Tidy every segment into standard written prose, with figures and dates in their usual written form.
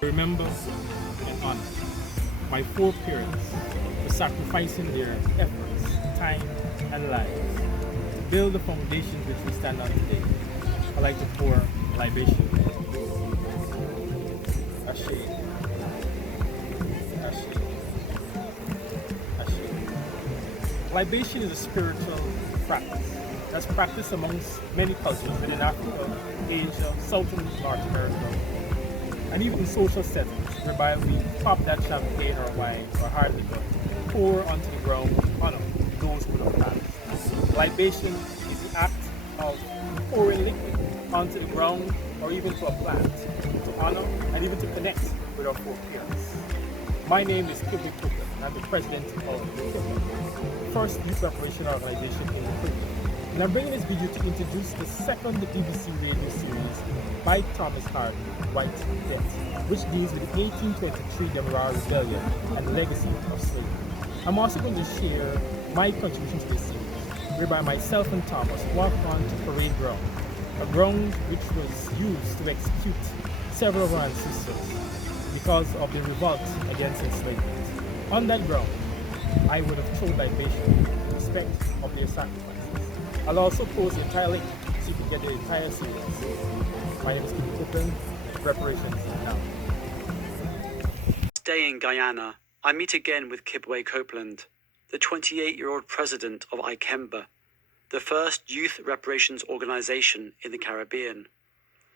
Remember and honor my foreparents for sacrificing their efforts, time, and lives to build the foundations which we stand on today. I like to pour libation. Ashe, ashe, ashe. Libation is a spiritual practice that's practiced amongst many cultures within Africa, Asia, South and North America, and even in social settings whereby we pop that champagne or wine or hard liquor, pour onto the ground to honor those who have passed. Libation is the act of pouring liquid onto the ground or even to a plant to honor and even to connect with our foreparents. My name is Kibwe Cooper and I'm the president of the Kibwe, first youth reparation organization in the Caribbean. And I'm bringing this video to introduce the second BBC radio series by Thomas Hardy, White Death, which deals with the 1823 Demerara Rebellion and the legacy of slavery. I'm also going to share my contribution to this series, whereby myself and Thomas walked on to Parade Ground, a ground which was used to execute several of our ancestors because of the revolt against enslavement. On that ground, I would have told libation in respect of their sacrifices. I'll also post the entire link so you can get the entire series. My name is Kibwe Cooper, reparations now. Today in Guyana, I meet again with Kibwe Copeland, the 28-year-old president of IKEMBA, the first youth reparations organization in the Caribbean.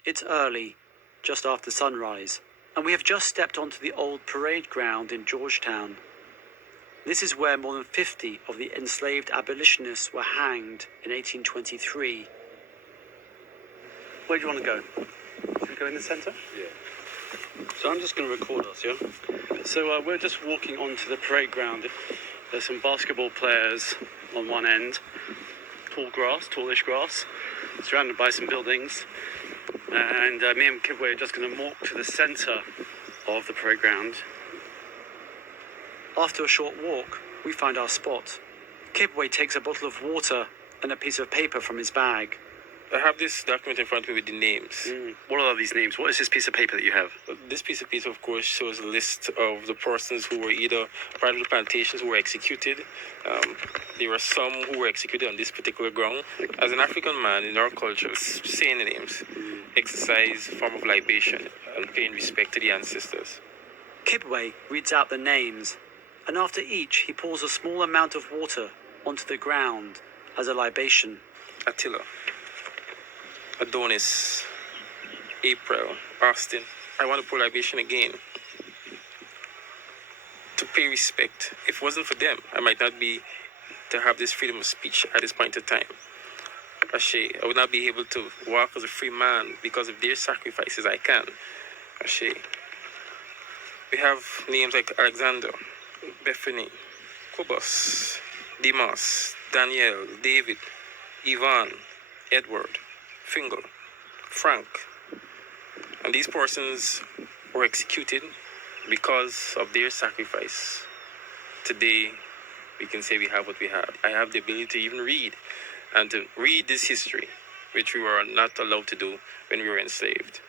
It's early, just after sunrise, and we have just stepped onto the old parade ground in Georgetown. This is where more than 50 of the enslaved abolitionists were hanged in 1823. Where do you want to go? Should we go in the center? Yeah. So I'm just going to record us, yeah? So we're just walking onto the parade ground. There's some basketball players on one end. Tall grass, tallish grass, surrounded by some buildings. And me and Kibwe are just going to walk to the center of the parade ground. After a short walk, we find our spot. Kibwe takes a bottle of water and a piece of paper from his bag. I have this document in front of me with the names. What are these names? What is this piece of paper that you have? This piece of paper, of course, shows a list of the persons who were either part of the plantations who were executed. There were some who were executed on this particular ground. As an African man in our culture, saying the names exercise a form of libation and paying respect to the ancestors. Kibwe reads out the names, and after each, he pours a small amount of water onto the ground as a libation. Attila, Adonis, April, Austin. I want to pour libation again to pay respect. If it wasn't for them, I might not be to have this freedom of speech at this point in time. Ashe, I would not be able to walk as a free man because of their sacrifices. I can. Ashe. We have names like Alexander, Bethany, Cobus, Dimas, Daniel, David, Ivan, Edward, Fingal, Frank. And these persons were executed because of their sacrifice. Today, we can say we have what we have. I have the ability to even read and to read this history, which we were not allowed to do when we were enslaved.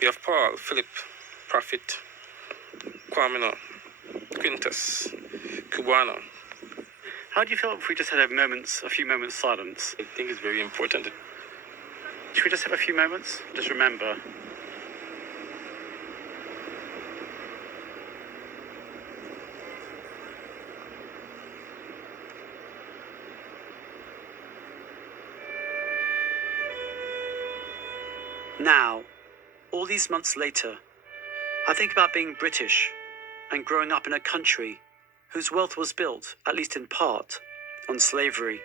We have Paul, Philip, Prophet, Kwamina, Quintus, Cubana. How do you feel if we just had a few moments silence? I think it's very important. Should we just have a few moments? Just remember. Now, all these months later, I think about being British and growing up in a country whose wealth was built, at least in part, on slavery.